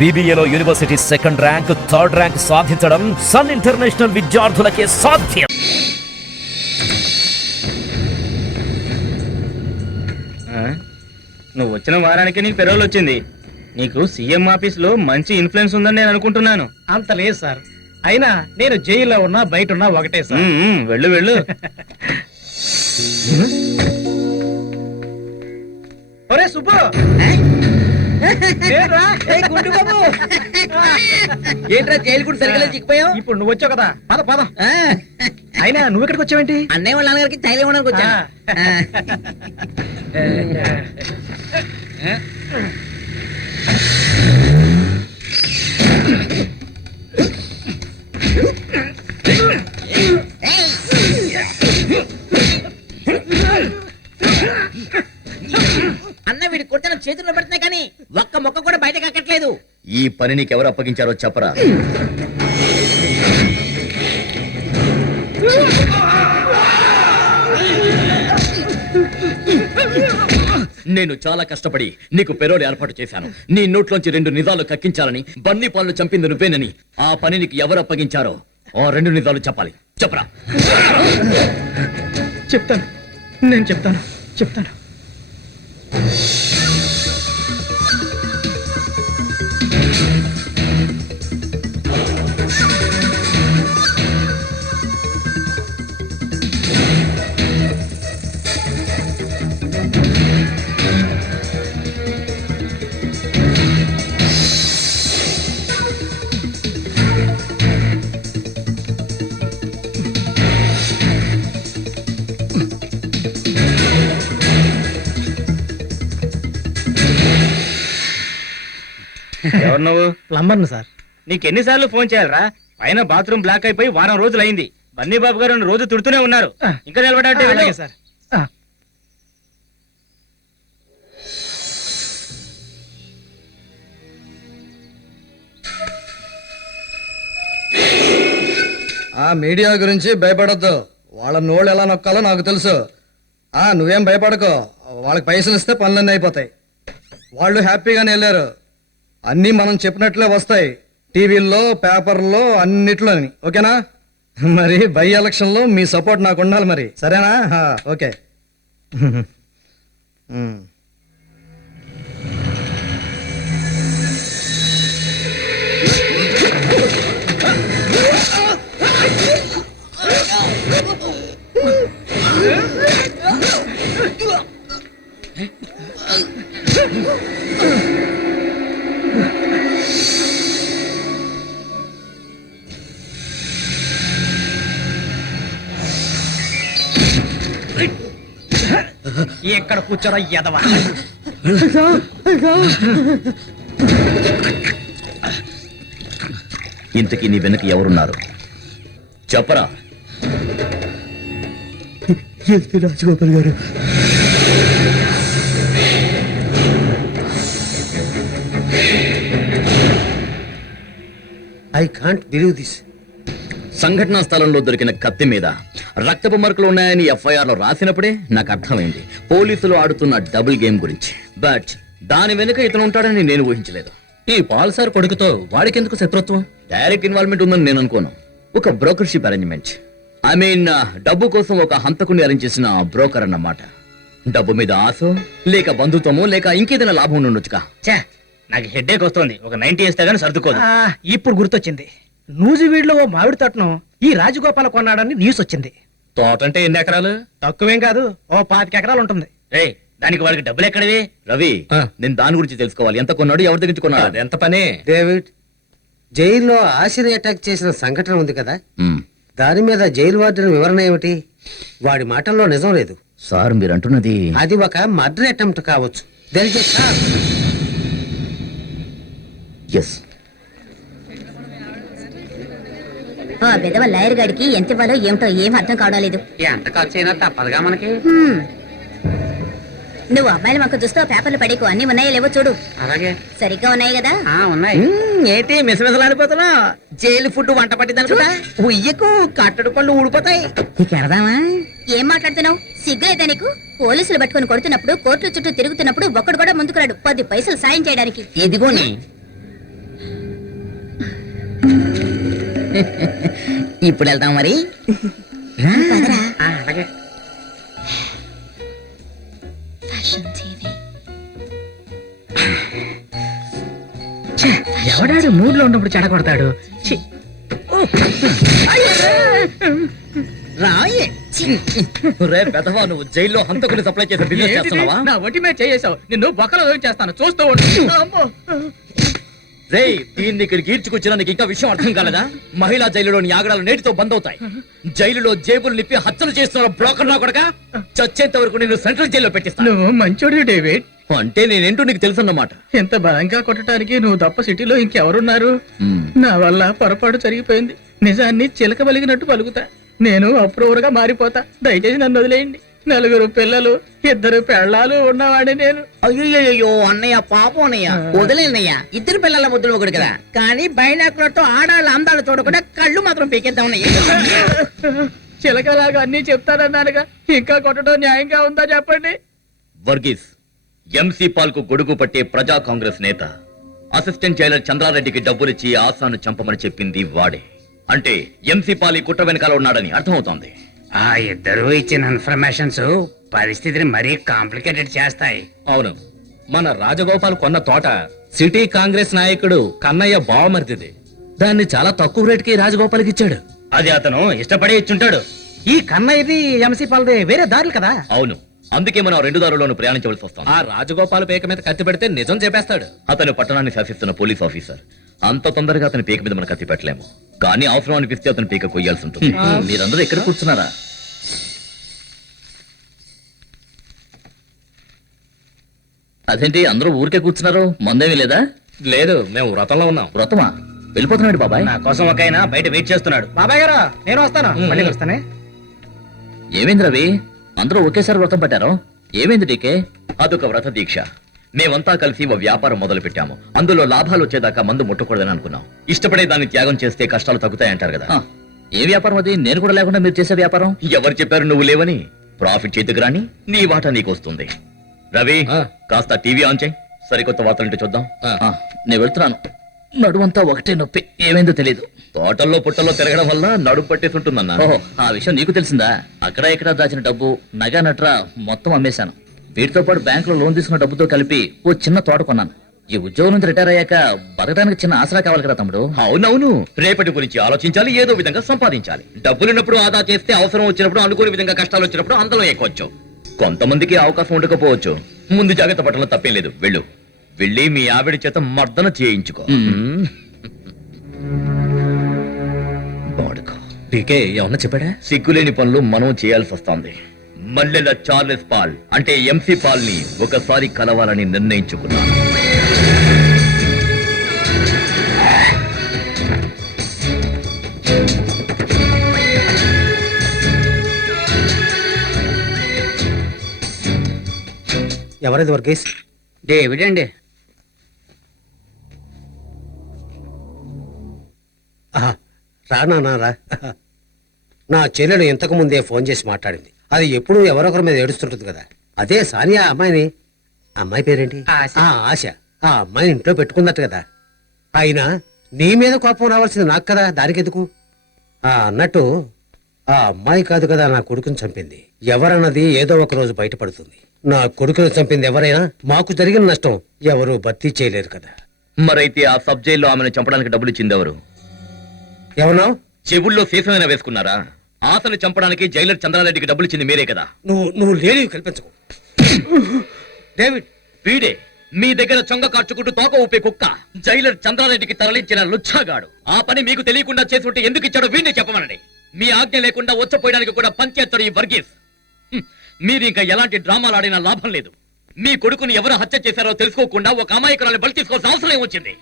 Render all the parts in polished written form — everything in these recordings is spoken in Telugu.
బీబీఏలో university second rank, third rank సాధించడం సన్ ఇంటర్నేషనల్ విద్యార్థులకే సాధ్యం. నువ్వు వచ్చిన వారానికి నీకు పెరోల్ వచ్చింది. నీకు సీఎం ఆఫీస్ లో మంచి ఇన్ఫ్లుయెన్స్ ఉందని నేను అనుకుంటున్నాను. అంత లేదు సార్. అయినా నేను జైల్లో ఉన్నా బయట ఉన్నా ఒకటే సార్. వెళ్ళు వెళ్ళు. ఒరే సుబ్బు, ఏంట్రా జైలు కూడా సరిగ్గా చిక్కిపోయావు? ఇప్పుడు నువ్వు వచ్చావు కదా, పద పద. అయినా నువ్వు ఇక్కడికి వచ్చావేంటి? అన్నయ్య వాళ్ళ నాన్నగారికి జైలు ఇవ్వడానికి వచ్చాను. అన్న వీడి కొట్టిన చేతుల్లో పెడుతున్నాయి కానీ ఒక్క మొక్క కూడా బయట కక్కట్లేదు. ఈ పని నీకెవరు అప్పగించారో చెప్పరా. నేను చాలా కష్టపడి నీకు పెరోల్ ఏర్పాటు చేశాను. నీ నోట్లోంచి 2 నిజాలు కక్కించాలని, బన్నీ పాలను చంపింది నువ్వేనని. ఆ పని నీకు ఎవరు అప్పగించారో ఆ 2 నిజాలు చెప్పాలి. చెప్పరా. చెప్తాను, నేను చెప్తాను. ఎవరు నువ్వు? ప్లంబర్ను సార్. నీకెన్నిసార్లు ఫోన్ చేయాలరా? పైన బాత్రూమ్ బ్లాక్ అయిపోయి వారం రోజులు అయింది. బన్నీ బాబు గారు రోజు తుడుతూనే ఉన్నారు. ఇంకా నిలబడంటే అలాగే సార్. ఆ మీడియా గురించి భయపడొద్దు. వాళ్ళ నోళ్ళు ఎలా నొక్కాలో నాకు తెలుసు. నువ్వేం భయపడకో. వాళ్ళకి పైసలు ఇస్తే పనులన్నీ అయిపోతాయి. వాళ్ళు హ్యాపీగానే వెళ్ళారు. అన్నీ మనం చెప్పినట్లే వస్తాయి, టీవీల్లో, పేపర్లో, అన్నిట్లోని. ఓకేనా? మరి బై ఎలక్షన్లో మీ సపోర్ట్ నాకు ఉండాలి మరి. సరేనా? ఓకే. ఎక్కడ కూర్చోరా ఎదవా. ఇంతకీ నీ వెనక ఎవరున్నారు? చెప్పరా. రాజగోపాల్ గారు. I can't believe this. సంఘటనా స్థలంలో దొరికిన కత్తి మీద రక్తపు మరకలు ఉన్నాయని ఎఫ్ఐఆర్ లో రాసినప్పుడే నాకు అర్థమైంది పోలీసులు ఆడుతున్న డబుల్ గేమ్ గురించి. బట్ దాని వెనుక ఇతను ఉంటాడని నేను ఊహించలేదు. ఈ పాల్ సార్ కొడుకుతో వాడికెందుకు శత్రుత్వం? డైరెక్ట్ ఇన్వాల్వ్మెంట్ ఉందని నేను అనుకోను. ఒక బ్రోకర్షిప్ అరేంజ్మెంట్. ఐ మీన్ డబ్బు కోసం ఒక హంతకుని అరేంజ్ చేసిన బ్రోకర్ అన్నమాట. డబ్బు మీద ఆశో, లేక బంధుత్వమో, లేక ఇంకేదైనా లాభం ఉండొచ్చుగా. నాకు హెడ్ఏక్ వస్తుంది. ఒక 90 వేస్తే గానీ సర్దుకోదు. ఇప్పుడు గుర్తొచ్చింది. నూజివీడులో ఓ మామిడి తోటను ఈ రాజగోపాల కొన్నాడని న్యూస్ వచ్చింది. తోట అంటే 8 ఎకరాలు? తక్కువేం కాదు, ఓ 25 ఎకరాలు ఉంటుంది. దానికి వాడికి డబ్బులు ఎక్కడవి? రవి, నేను దాని గురించి తెలుసుకోవాలి. ఎంత కొన్నాడు, ఎవరి దగ్గర నుంచి కొన్నాడు? ఎంత పని? డేవిడ్, జైల్లో ఆశని అటాక్ చేసిన సంఘటన ఉంది కదా, దాని మీద జైలు వార్డెన్ వివరణ ఏమిటి? వాడి మాటల్లో నిజం లేదు సార్. మీరు అంటున్నది అది ఒక మర్డర్ అటెంప్ట్ కావచ్చు. ఎస్. ఆ విధవ లాయర్ గాడికి ఎంత ఇవ్వాలో ఏమిటో ఏం అర్థం కావడం లేదు. ఎంత ఖర్చు అయినా తప్పదుగా మనకి. నువ్వు అమ్మాయిల మొక్క చూస్తూ పేపర్లు పడేకు. అన్ని ఉన్నాయో లేవో చూడు. అలాగే. సరిగ్గా ఉన్నాయి కదా? ఉన్నాయి. ఏంటి మిసమిసలాడిపోతున్నా? జైలు ఫుడ్ వంట పట్టిందనుకుంటా. ఉయ్యకు కట్టడు పళ్ళు ఊడిపోతాయి. ఎడదామా? ఏం మాట్లాడుతున్నావు? సిగ్గులేదా నీకు? పోలీసులు పట్టుకుని కొడుతున్నప్పుడు, కోర్టుల చుట్టూ తిరుగుతున్నప్పుడు ఒక్కడు కూడా ముందుకు రాడు 10 పైసలు సాయం చేయడానికి. ఇదిగోని ఇప్పుడు వెళ్తాం మరి అలాగే ఎవడాడు మూడ్ లో ఉన్నప్పుడు చెడగొడతాడు ఛీ. రాయే రే పెదవా, నువ్వు జైల్లో హంతకుని సప్లై చేసే బిజినెస్ ఏంటిది? చేస్తున్నావా? నా ఒంటి మీద చేసావు నిన్ను బొక్కలో చేస్తాను చూస్తూ ఉండు అమ్మో. రే దీన్ని ఇక్కడికి ఈడ్చుకొచ్చినా నీకు ఇంకా విషయం అర్థం కాలేదా? మహిళా జైలులోని ఆగడాలు నేటితో బంద్ అవుతాయి. జైలులో జేబులు నిప్పి హత్యలు చేస్తున్న బ్రోకర్ నా కొడక చచ్చేంత వరకు నేను సెంట్రల్ జైల్లో పెట్టిస్తాను. నువ్వు మంచోడు డేవిడ్. అంటే నేనేంటో నీకు తెలుసన్నమాట. ఎంత బలంగా కొట్టడానికి నువ్వు తప్ప సిటీలో ఇంకెవరున్నారు? నా వల్ల పొరపాటు జరిగిపోయింది. నిజాన్ని చిలక పలిగినట్టు పలుకుతా. నేను అప్రూవర్గా మారిపోతా. దయచేసి నన్ను వదిలేయండి. 4 పిల్లలు 2 పెళ్ళాలు ఉన్నవాడి నేను. అయ్యో అన్నయ్య పాపం అన్నయ్య వదిలేనయ్య. 2 పిల్లల ముద్దులు ఒకటి కదా, కానీ బైనాకులతో ఆడాళ్ళ అందాలు చూడకుండా కళ్ళు మాత్రం పీకేద్దాం అన్నయ్య. చిలకలాగా అన్ని చెప్తానన్నానుగా, ఇంకా కొట్టడం న్యాయంగా ఉందా చెప్పండి? వర్గీస్ ఎంసీ పాల్ కు గొడుగు పట్టే ప్రజా కాంగ్రెస్ నేత అసిస్టెంట్ జైలర్ చంద్రారెడ్డికి డబ్బులిచ్చి ఆసాను చంపమని చెప్పింది వాడే. అంటే ఎంసీ పాల్ ఈ కుట్ర వెనకాల ఉన్నాడని అర్థమవుతోంది. ఆ ఇద్దరు ఇచ్చిన ఇన్ఫర్మేషన్స్ పరిస్థితిని మరీ కాంప్లికేటెడ్ చేస్తాయి. అవును, మన రాజగోపాల్ కొన్న తోట సిటీ కాంగ్రెస్ నాయకుడు కన్నయ్య బావమరిదిది. దాన్ని చాలా తక్కువ రేటుకి రాజగోపాల్కి ఇచ్చాడు. అది అతను ఇష్టపడే ఇచ్చుంటాడు. ఈ కన్నయ్యది ఎంసీ పాలది వేరే దారులు కదా. అవును, అందుకే మనం 2 దారుల్లోనూ ప్రయాణించవలసి వస్తాం. ఆ రాజగోపాల్ పేక మీద కత్తి పెడితే నిజం చెప్పేస్తాడు. అతను పట్టణాన్ని శాసిస్తున్న పోలీస్ ఆఫీసర్. అంత తొందరగా అతని పీక మీద మనం కత్తి పెట్టలేము. కానీ అవసరం అనిపిస్తే అతని పీక కొయ్యాల్సి ఉంటుంది. మీరందరూ ఎక్కడ కూర్చున్నారా? అదేంటి అందరూ ఊరికే కూర్చున్నారు? మందేమీ లేదా? లేదు, మేము వ్రతంలో ఉన్నాం. వ్రతమా? వెళ్ళిపోతున్నాడు బాబాయ్. నా కోసం ఒక ఆయన బయట వెయిట్ చేస్తున్నాడు. బాబాయ్ గారు నేను వస్తాను. మళ్ళీ వస్తానే. ఏమైంది రవి? అందరూ ఒకేసారి వ్రతం పట్టారు. ఏమైంది డీకే? అదొక వ్రత దీక్ష. మేమంతా కలిసి ఓ వ్యాపారం మొదలు పెట్టాము. అందులో లాభాలు వచ్చేదాకా మందు ముట్టకూడదని అనుకున్నాం. ఇష్టపడే దాన్ని త్యాగం చేస్తే కష్టాలు తగ్గుతాయంటారు కదా. ఏ వ్యాపారం అది? నేను కూడా లేకుండా మీరు చేసే వ్యాపారం? ఎవరు చెప్పారు నువ్వు లేవని? ప్రాఫిట్ చేతికి రాని నీ వాటా నీకు వస్తుంది. రవి కాస్త టీవీ ఆన్ చేయి. సరికొత్త వార్తలుంటే చూద్దాం. నేను వెళ్తున్నాను. నడుమంతా ఒకటే నొప్పి, ఏమైందో తెలియదు. తోటల్లో పుట్టల్లో తిరగడం వల్ల నడుము పట్టేసి ఉంటుందన్నా. ఓహో, ఆ విషయం నీకు తెలిసిందా? అక్కడ ఇక్కడ దాచిన డబ్బు, నగ నట్రా మొత్తం అమ్మేశాను. వీటితో పాటు బ్యాంకులో లోన్ తీసుకున్న డబ్బుతో కలిపి ఓ చిన్న తోట కొన్నాను. ఈ ఉద్యోగం నుంచి రిటైర్ అయ్యాక బతకడానికి చిన్న ఆసరా కావాలి కదా తమ్ముడు. అవునవును, రేపటి గురించి ఆలోచించాలి, ఏదో విధంగా సంపాదించాలి. డబ్బులున్నప్పుడు ఆదా చేస్తే అవసరం వచ్చినప్పుడు, అనుకోని విధంగా కష్టాలు వచ్చినప్పుడు అందులో ఎక్కొచ్చు. కొంతమందికి అవకాశం ఉండకపోవచ్చు. ముందు జాగ్రత్త పట్టడం తప్పేం లేదు. వెళ్ళు, వెళ్ళి మీ ఆవిడ చేత మర్దన చేయించుకో. డీకే ఏమన్నా చెప్పాడా? సిగ్గులేని పనులు మనం చేయాల్సి వస్తోంది. మల్లెల చార్లెస్ పాల్ అంటే ఎంసీ పాల్ ని ఒకసారి కలవాలని నిర్ణయించుకున్నాను. ఎవరిది వర్గీస్? డేవిడ్ అండి. రా. నా చెల్లెలు ఇంతకు ముందే ఫోన్ చేసి మాట్లాడింది. అది ఎప్పుడూ ఎవరొకరి మీద ఏడుస్తుంటుంది కదా. అదే సానియా అమ్మాయిని. అమ్మాయి పేరేంటి? ఆశ. ఆ అమ్మాయిని ఇంట్లో పెట్టుకుందట కదా. అయినా నీ మీద కోపం రావాల్సింది నాకు కదా, దానికెందుకు? అన్నట్టు ఆ అమ్మాయి కాదు కదా నా కొడుకుని చంపింది. ఎవరన్నది ఏదో ఒక రోజు బయటపడుతుంది. నా కొడుకుని చంపింది ఎవరైనా మాకు జరిగిన నష్టం ఎవరు భర్తీ చేయలేరు కదా. మరైతే ఆ సబ్ జైల్లో ఆమెను చంపడానికి డబ్బులు ఇచ్చింది ఎవరు? ఎవరో చెవుల్లో సీసమైనా వేసుకున్నారా? ఆశను చంపడానికి జైలర్ చంద్రారెడ్డికి డబ్బులు ఇచ్చింది మీరే కదా. నువ్వు లేనివి కల్పించకు డేవిడ్. వీడే మీ దగ్గర చొంగ కార్చుకుంటూ తోక ఊపే కుక్క జైలర్ చంద్రారెడ్డికి తరలించిన లుచ్చాగాడు. ఆ పని మీకు తెలియకుండా చేసుకుంటే ఎందుకు ఇచ్చాడో వీడిని చెప్పమనండి. మీ ఆజ్ఞ లేకుండా వచ్చపోయడానికి కూడా పంచేస్తాడు ఈ వర్గీస్. మీరు ఇంకా ఎలాంటి డ్రామాలు ఆడినా లాభం లేదు. మీ కొడుకుని ఎవరు హత్య చేశారో తెలుసుకోకుండా ఒక అమాయకురాలు బలి తీసుకోవాల్సిన అవసరం వచ్చింది.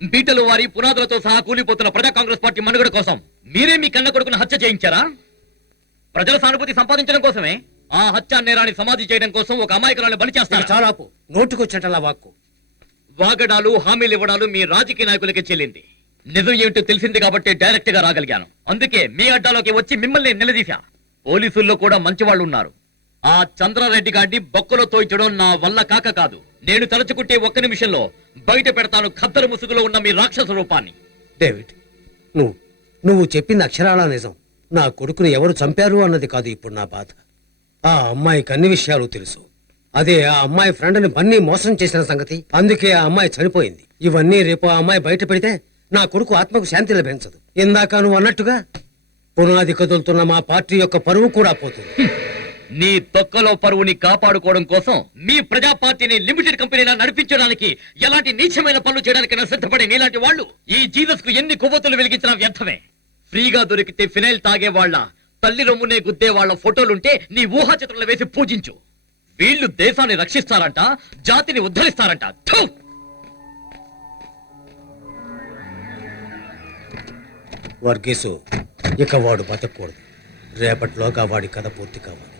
బీటలు వారి పునాదులతో సహా కూలిపోతున్న ప్రజా కాంగ్రెస్ పార్టీ మనుగడ కోసం మీరే మీ కన్న కొడుకును హత్య చేయించారా? ప్రజల సానుభూతి సంపాదించడం కోసమే ఆ హత్యా నేరాన్ని సమాధి చేయడం కోసం ఒక అమాయకురాలను బలి చేస్తారు. చాలాపు నోటుకొచ్చేటలా వాక్కు. వాగడాలు, హామీలు ఇవ్వడాలు మీ రాజకీయ నాయకులకే చెల్లింది. నిజం ఏమిటో తెలిసింది కాబట్టి డైరెక్ట్ గా రాగలిగాను. అందుకే మీ అడ్డాలోకి వచ్చి మిమ్మల్ని నిలదీశా. పోలీసుల్లో కూడా మంచి వాళ్ళు ఉన్నారు. ఆ చంద్రారెడ్డి గారిని బొక్కలో తోయించడం నా వల్ల కాదు. నేను తలుచుకుంటే ఒక్క నిమిషంలో బయట పెడతాను ఖద్దరు ముసుగులో ఉన్న మీ రాక్షస రూపాన్ని. డేవిడ్, నువ్వు చెప్పింది అక్షరాలా నిజం. నా కొడుకుని ఎవరు చంపారు అన్నది కాదు ఇప్పుడు నా బాధ. ఆ అమ్మాయికి అన్ని విషయాలు తెలుసు. అదే ఆ అమ్మాయి ఫ్రెండ్ని బన్నీ మోసం చేసిన సంగతి. అందుకే ఆ అమ్మాయి చనిపోయింది. ఇవన్నీ రేపు ఆ అమ్మాయి బయట పెడితే నా కొడుకు ఆత్మకు శాంతి లభించదు. ఇందాక నువ్వు అన్నట్టుగా పునాది కదులుతున్న మా పార్టీ యొక్క పరువు కూడా పోతుంది. నీ తొక్కలో పరువుని కాపాడుకోవడం కోసం మీ ప్రజా పార్టీని లిమిటెడ్ కంపెనీలా నడిపించడానికి ఎలాంటి నీచమైన పనులు చేయడానికి సిద్ధపడే నీలాంటి వాళ్ళు ఈ జీసస్ కు ఎన్ని కొవ్వొత్తులు వెలిగించినా వ్యర్థమే. ఫ్రీగా దొరికితే ఫినైల్ తాగే వాళ్ళ తల్లి రొమ్మునే గుద్దే వాళ్ళ ఫోటోలుంటే నీ ఊహా చిత్రంలో వేసి పూజించు. వీళ్ళు దేశాన్ని రక్షిస్తారంట, జాతిని ఉద్ధరిస్తారంట. థు! వర్గీసు, ఇక వాడు బతకూడదు. రేపటిలోగా వాడి కథ పూర్తి కావాలి.